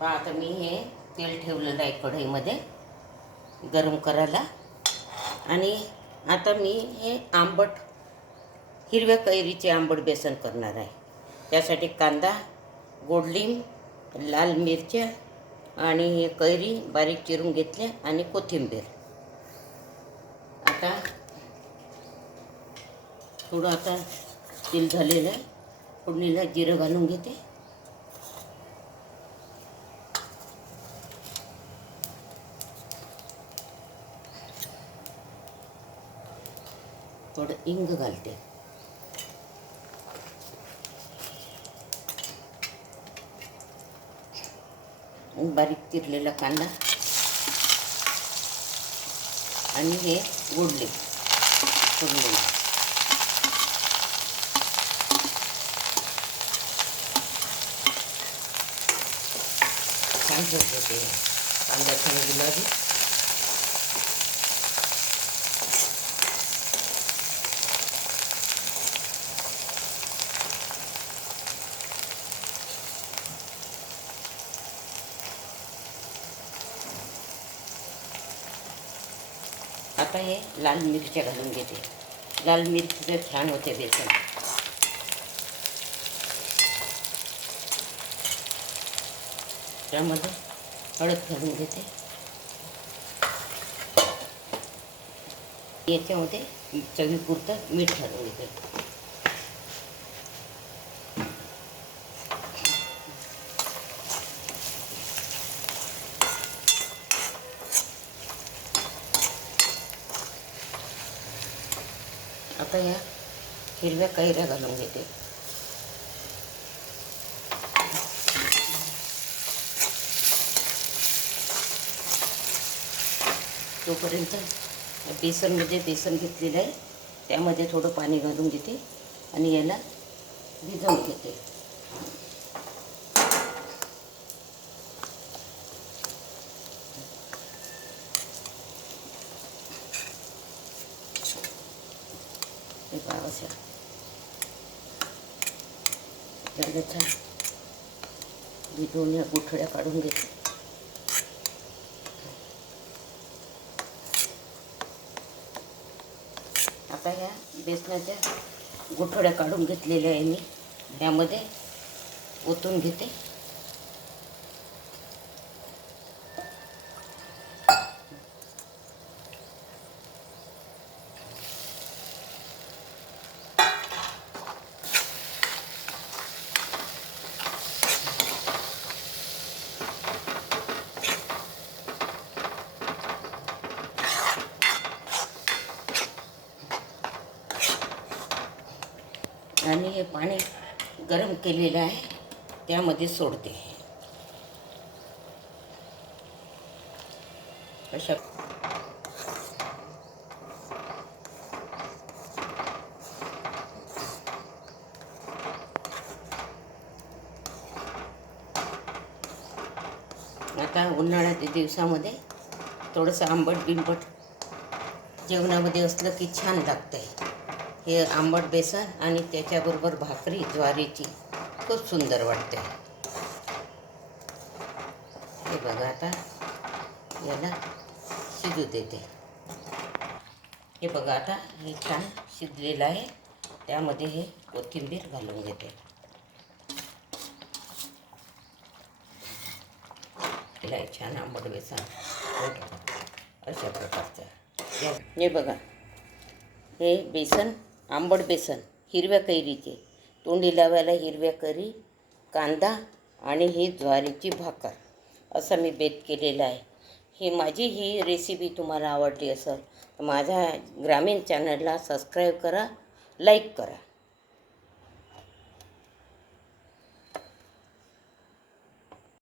पहा आता मी हे तेल ठेवलेलं आहे कढईमध्ये गरम करायला. आणि आता मी हे हिरव्या कैरीचे आंबट बेसन करणार आहे. त्यासाठी कांदा, गोड लिंब, लाल मिरच्या आणि हे कैरी बारीक चिरून घेतल्या आणि कोथिंबीर. आता थोडं आता तेल झालेलं आहे. फोडणीला जिरं घालून घेते. थोडं हिंग घालते. बारीक चिरलेला कांदा आणि हे गोडले फोडलेले. छान होते ते कांदा छान गुलाबी. आता हे लाल मिरच्या घालून घेते. लाल मिरचीचं छान होते बेसन. त्यामध्ये हळद घालून घेते. याच्यामध्ये चवीपुरतं मीठ घालून घेते. आता या हिरव्या कैऱ्या घालून घेते. तोपर्यंत बेसन घेतलेलं आहे. त्यामध्ये थोडं पाणी घालून घेते आणि याला भिजवून घेते. हे पावाच्या त्याला छान भिजवून या गुठळ्या काढून घेते. आता ह्या बेसनाच्या गुठळ्या काढून घेतलेल्या आहे मी यामध्ये ओतून घेते. आणि हे पाणी गरम केलेलं आहे त्यामध्ये सोडते. अशा आता उन्हाळ्याच्या दिवसामध्ये थोडंसं आंबट जेवणामध्ये असलं की छान लागतंय. हे आंबट बेसन आणि त्याच्याबरोबर भाकरी ज्वारीची खूप सुंदर वाटते. हे बघा आता याला शिजू देते. हे बघा आता हे छान शिजलेलं आहे. त्यामध्ये हे कोथिंबीर घालून घेते. त्याला छान आंबट बेसन अशा प्रकारचं. हे बघा हे बेसन आंबट बेसन हिरव्या कैरीचे, तोंडी लावायला हिरव्या कैरी, कांदा आणि ही ज्वारीची भाकर असं मी बेत केलेलं आहे. ही रेसिपी तुम्हाला आवडली असेल तर माझ्या ग्रामीण चॅनलला सबस्क्राईब करा, लाईक करा.